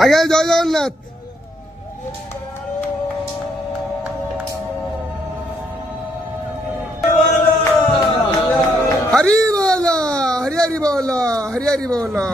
आगे जय जगन्नाथ। हरि बोला, हरि हरि बोला, हरि हरि बोला।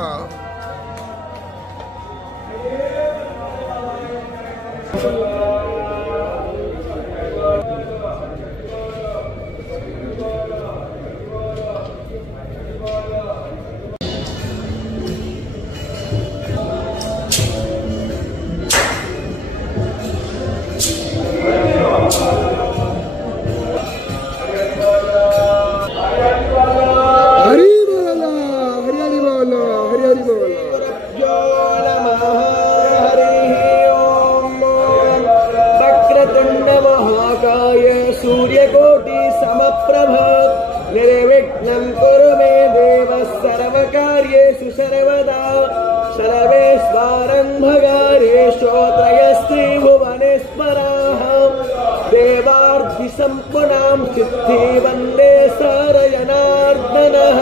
सूर्यकोटि समप्रभ निर्विघ्नं कुरु मे देव सर्वकार्येषु सर्वदा सर्वेष्वारम्भकार्येषु त्रयस्त्रिभुवनेश्वराः देवार्थिसम्पूर्णां सिद्धि वन्दे सारजनार्दनः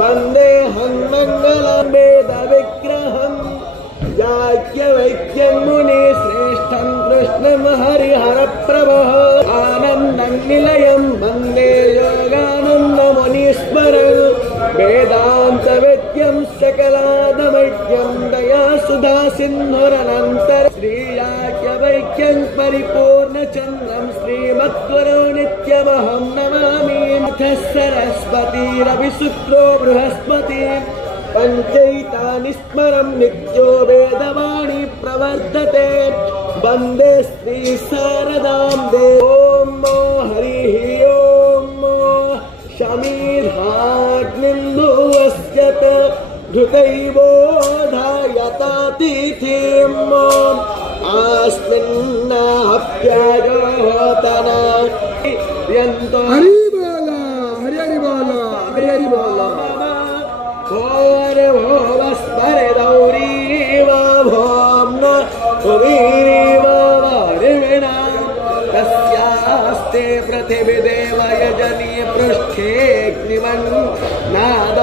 वन्देऽहं मङ्गलं वेदविग्रहम् याज्ञवल्क्यं मुनिश्रेष्ठं कृष्णं हरिहरप्रभः आनन्दं निलयं वन्दे योगानन्दमुनीश्वरं वेदान्तवेद्यं सकलादमैक्यं दयासुधा सिन्धुरनन्तर श्रीयाज्ञवल्क्यं परिपूर्णचन्द्रं श्रीमद्गुरो नित्यमहं नमामि अथ सरस्वती रविशुक्रो बृहस्पति पंचैतानि स्मरं नित्यो वेदवाणी प्रवर्तते वन्दे श्री शारदां देवो हरिः ओम शमीर्हाग्निन्दुवस्यत धृतैवोधायतातिथिम् आस्मिन्नाप्यायोतना हरि बोला, हरि हरि बोला, हरि हरि बोला। तस्यास्ते पृथिवी देव यजनीय पृष्ठे नाद